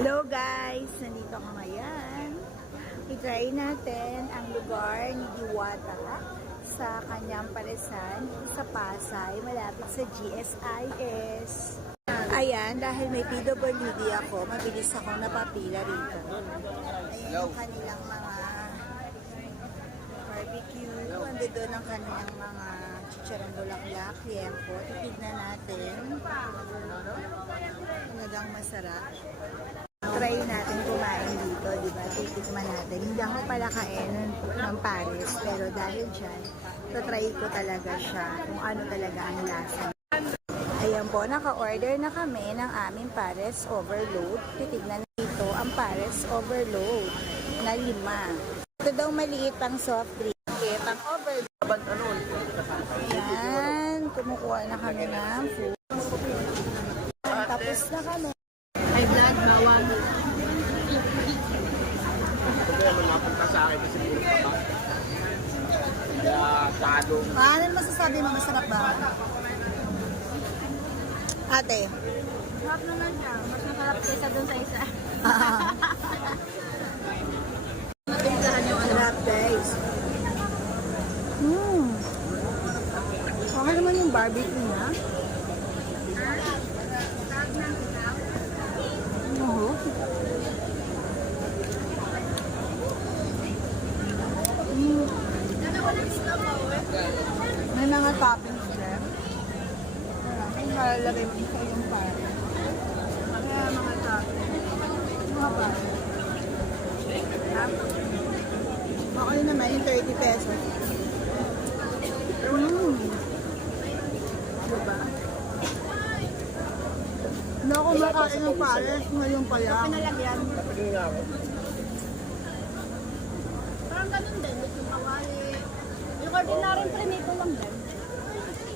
Hello guys! Nandito ako ngayon. I-try natin ang lugar ni Diwata sa kanyang paresan sa Pasay, malapit sa GSIS. Ayan, dahil may PWD ako, mabilis ako napapila rito. Ayan yung kanilang mga barbecue. Ando doon ang kanilang mga chicharong bulaklak, liempo. Titignan natin. Talagang masarap. Try natin kumain dito, di ba? Titikman natin. Hindi ako pala kainan ng Paris, pero dahil dyan, try ko talaga siya kung ano talaga ang lasa. Ayan po, naka-order na kami ng aming Paris Overload. Titignan dito ang Paris Overload na 5. Ito daw maliit pang soft drink. Pang overload. Ayan, kumukuha na kami ng food. Tapos na kami. High blood, bawal. Ito yung mapunta sa akin kasi puro pa ba? Kaya tado. Ano masasabi mo? Masarap ba? Ate? Sarap naman siya. Mas masarap kaysa dun sa isa. Natimplahan yung ano. Sarap guys. Okay naman yung barbecue niya. May mga toppings din. Ang malalagay mo sa yung pare. Kaya mga toppings. Mga pare. Okay naman yung 30 pesos. Diba? Hindi ako makain ng pares ngayon pa lang. Pinalagyan. Tapos nga ako. Parang ganun din. Yung kawali. Yung ordinary prinito lang din.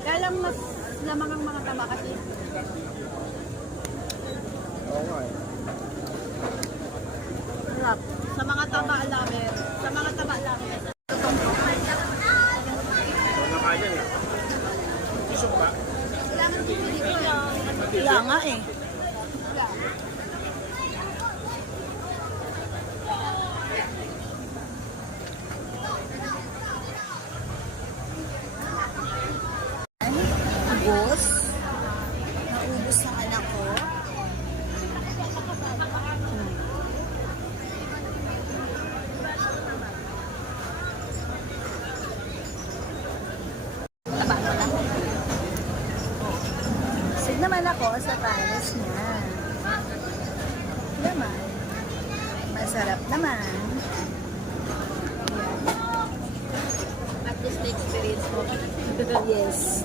Kaya lang mas lamang ang mga taba kasi. Oo nga eh. Sarap. Sa mga taba lamin. Sa mga taba lamin. Ito na kaya eh. Isok ba? Kailangan dito lang. Wala nga eh. Ubus. Naubos ng anak ko. Taba ko lang. Sig naman ako sa pares niya. Naman. Masarap naman. At least na experience mo. Yes.